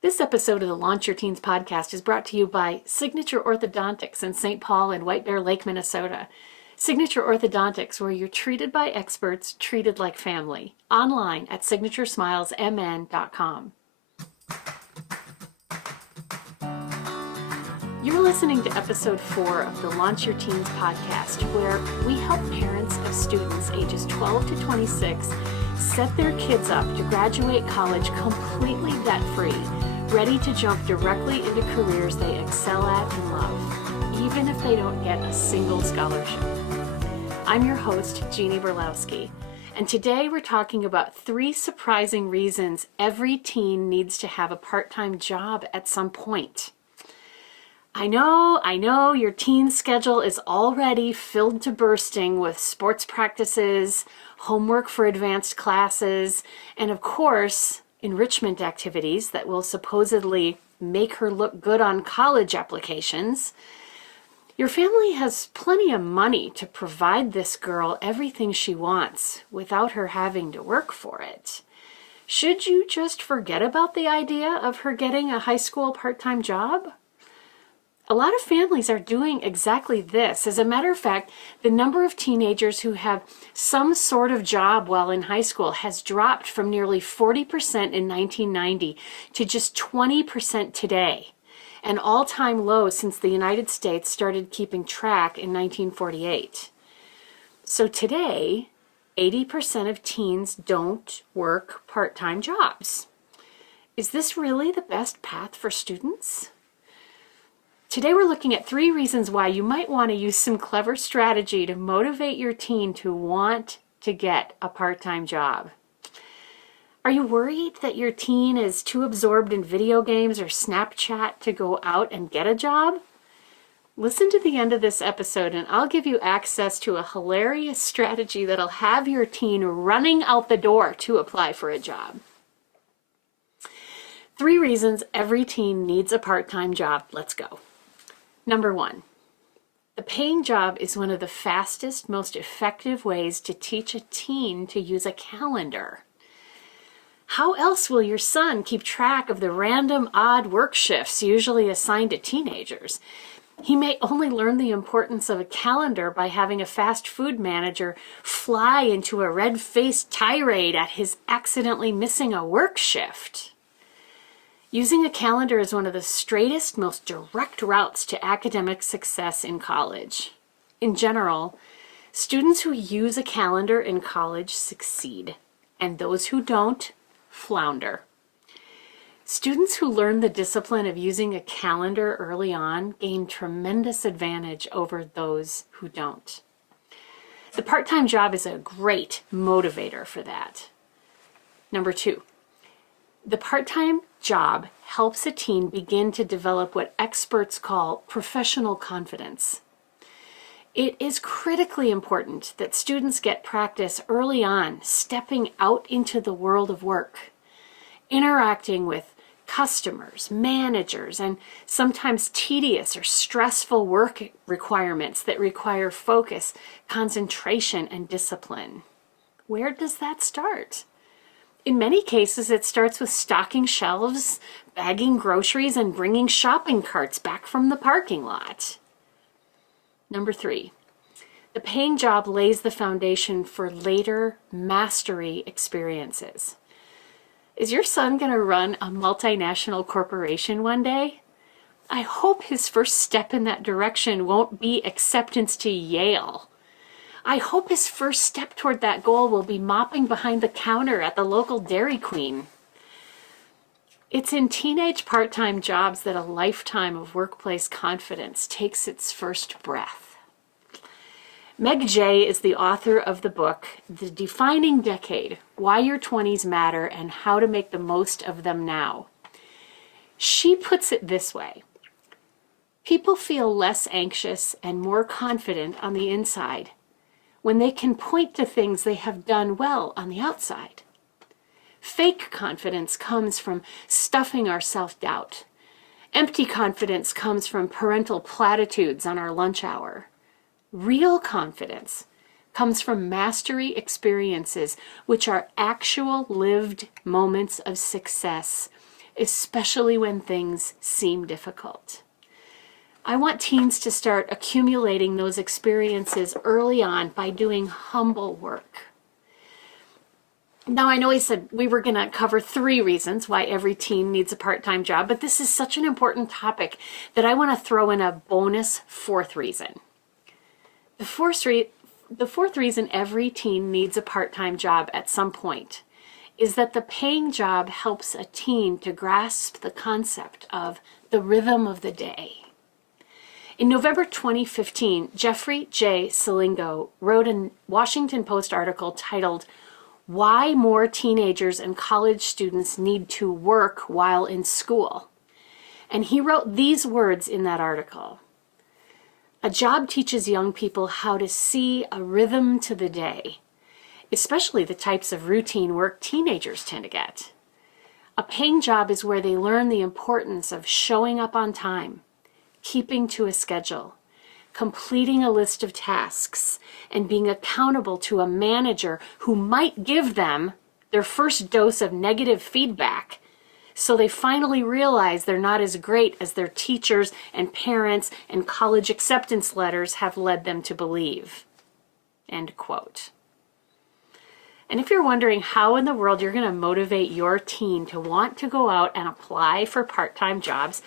This episode of the Launch Your Teens podcast is brought to you by Signature Orthodontics in St. Paul and White Bear Lake, Minnesota. Signature Orthodontics, where you're treated by experts, treated like family. Online at signaturesmilesmn.com. You're listening to episode 4 of the Launch Your Teens podcast, where we help parents of students ages 12 to 26 set their kids up to graduate college completely debt-free, ready to jump directly into careers they excel at and love, even if they don't get a single scholarship. I'm your host, Jeannie Berlowski, and today we're talking about 3 surprising reasons every teen needs to have a part-time job at some point. I know, your teen schedule is already filled to bursting with sports practices, homework for advanced classes, and of course, enrichment activities that will supposedly make her look good on college applications. Your family has plenty of money to provide this girl everything she wants without her having to work for it. Should you just forget about the idea of her getting a high school part-time job? A lot of families are doing exactly this. As a matter of fact, the number of teenagers who have some sort of job while in high school has dropped from nearly 40% in 1990 to just 20% today, an all-time low since the United States started keeping track in 1948. So today, 80% of teens don't work part-time jobs. Is this really the best path for students? Today we're looking at 3 reasons why you might want to use some clever strategy to motivate your teen to want to get a part-time job. Are you worried that your teen is too absorbed in video games or Snapchat to go out and get a job? Listen to the end of this episode and I'll give you access to a hilarious strategy that'll have your teen running out the door to apply for a job. 3 reasons every teen needs a part-time job. Let's go. Number 1, the paying job is one of the fastest, most effective ways to teach a teen to use a calendar. How else will your son keep track of the random odd work shifts usually assigned to teenagers? He may only learn the importance of a calendar by having a fast food manager fly into a red-faced tirade at his accidentally missing a work shift. Using a calendar is one of the straightest, most direct routes to academic success in college. In general, students who use a calendar in college succeed, and those who don't flounder. Students who learn the discipline of using a calendar early on gain tremendous advantage over those who don't. The part-time job is a great motivator for that. Number 2. The part-time job helps a teen begin to develop what experts call professional confidence. It is critically important that students get practice early on, stepping out into the world of work, interacting with customers, managers, and sometimes tedious or stressful work requirements that require focus, concentration, and discipline. Where does that start? In many cases, it starts with stocking shelves, bagging groceries, and bringing shopping carts back from the parking lot. Number 3, the paying job lays the foundation for later mastery experiences. Is your son going to run a multinational corporation one day? I hope his first step in that direction won't be acceptance to Yale. I hope his first step toward that goal will be mopping behind the counter at the local Dairy Queen. It's in teenage part-time jobs that a lifetime of workplace confidence takes its first breath. Meg Jay is the author of the book, The Defining Decade: Why Your 20s Matter and How to Make the Most of Them Now. She puts it this way: people feel less anxious and more confident on the inside when they can point to things they have done well on the outside. Fake confidence comes from stuffing our self-doubt. Empty confidence comes from parental platitudes on our lunch hour. Real confidence comes from mastery experiences, which are actual lived moments of success especially when things seem difficult. I want teens to start accumulating those experiences early on by doing humble work. Now, I know I said we were going to cover 3 reasons why every teen needs a part-time job, but this is such an important topic that I want to throw in a bonus 4th reason. The fourth reason every teen needs a part-time job at some point is that the paying job helps a teen to grasp the concept of the rhythm of the day. In November 2015, Jeffrey J. Selingo wrote a Washington Post article titled, "Why More Teenagers and College Students Need to Work While in School." And he wrote these words in that article: "A job teaches young people how to see a rhythm to the day, especially the types of routine work teenagers tend to get. A paying job is where they learn the importance of showing up on time, keeping to a schedule, completing a list of tasks, and being accountable to a manager who might give them their first dose of negative feedback, so they finally realize they're not as great as their teachers and parents and college acceptance letters have led them to believe." End quote. And if you're wondering how in the world you're going to motivate your teen to want to go out and apply for part-time jobs,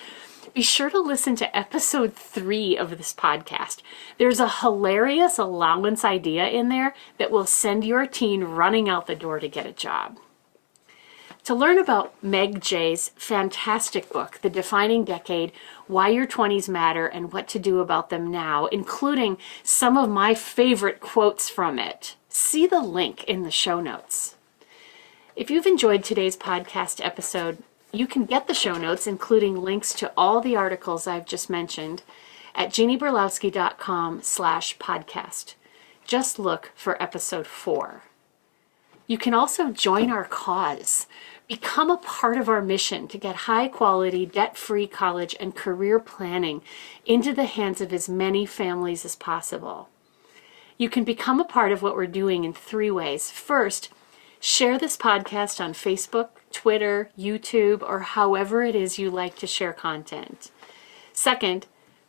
be sure to listen to episode 3 of this podcast. There's a hilarious allowance idea in there that will send your teen running out the door to get a job. To learn about Meg Jay's fantastic book, The Defining Decade, Why Your 20s Matter and What to Do About Them Now, including some of my favorite quotes from it, see the link in the show notes. If you've enjoyed today's podcast episode, you can get the show notes, including links to all the articles I've just mentioned, at jeannieberlowski.com/podcast. Just look for episode 4. You can also join our cause. Become a part of our mission to get high-quality, debt-free college and career planning into the hands of as many families as possible. You can become a part of what we're doing in 3 ways. First, share this podcast on Facebook, Twitter, YouTube, or however it is you like to share content. Second,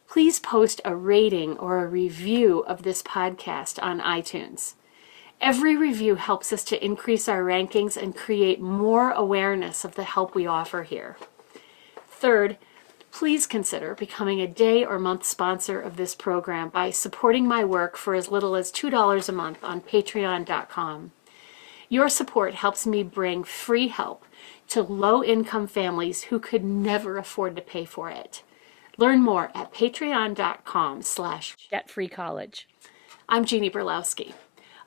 please post a rating or a review of this podcast on iTunes. Every review helps us to increase our rankings and create more awareness of the help we offer here. Third, please consider becoming a day or month sponsor of this program by supporting my work for as little as $2 a month on patreon.com. Your support helps me bring free help to low-income families who could never afford to pay for it. Learn more at patreon.com/debt-free-college. I'm Jeannie Berlowski,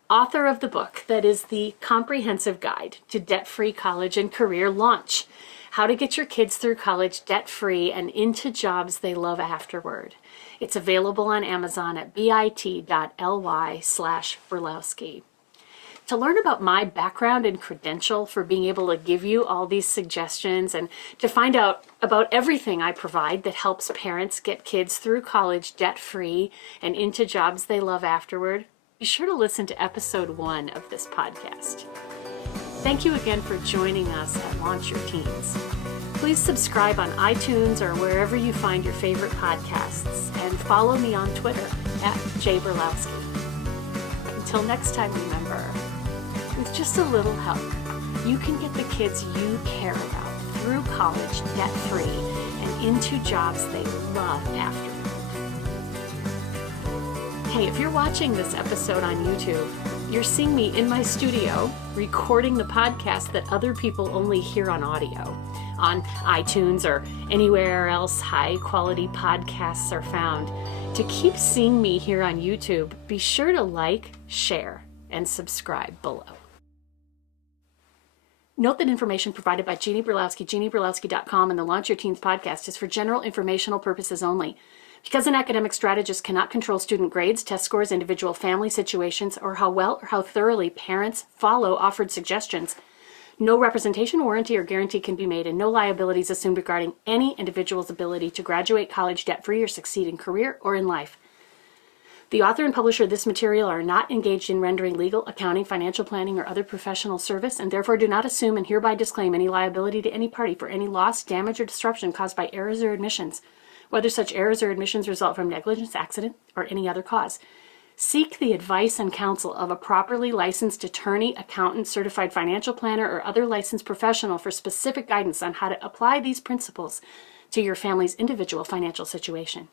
author of the book that is the comprehensive guide to debt-free college and career launch, how to get your kids through college debt-free and into jobs they love afterward. It's available on Amazon at bit.ly/Berlowski. To learn about my background and credential for being able to give you all these suggestions and to find out about everything I provide that helps parents get kids through college debt-free and into jobs they love afterward, be sure to listen to episode 1 of this podcast. Thank you again for joining us at Launch Your Teens. Please subscribe on iTunes or wherever you find your favorite podcasts, and follow me on Twitter at jberlowski. Until next time, remember, with just a little help, you can get the kids you care about through college debt-free and into jobs they love afterward. Hey, if you're watching this episode on YouTube, you're seeing me in my studio recording the podcast that other people only hear on audio, on iTunes or anywhere else high-quality podcasts are found. To keep seeing me here on YouTube, be sure to like, share, and subscribe below. Note that information provided by Jeannie Berlowski, jeannieberlowski.com, and the Launch Your Teens podcast is for general informational purposes only. Because an academic strategist cannot control student grades, test scores, individual family situations, or how well or how thoroughly parents follow offered suggestions, no representation, warranty, or guarantee can be made, and no liabilities assumed regarding any individual's ability to graduate college debt-free or succeed in career or in life. The author and publisher of this material are not engaged in rendering legal, accounting, financial planning, or other professional service, and therefore do not assume and hereby disclaim any liability to any party for any loss, damage, or disruption caused by errors or omissions, whether such errors or omissions result from negligence, accident, or any other cause. Seek the advice and counsel of a properly licensed attorney, accountant, certified financial planner, or other licensed professional for specific guidance on how to apply these principles to your family's individual financial situation.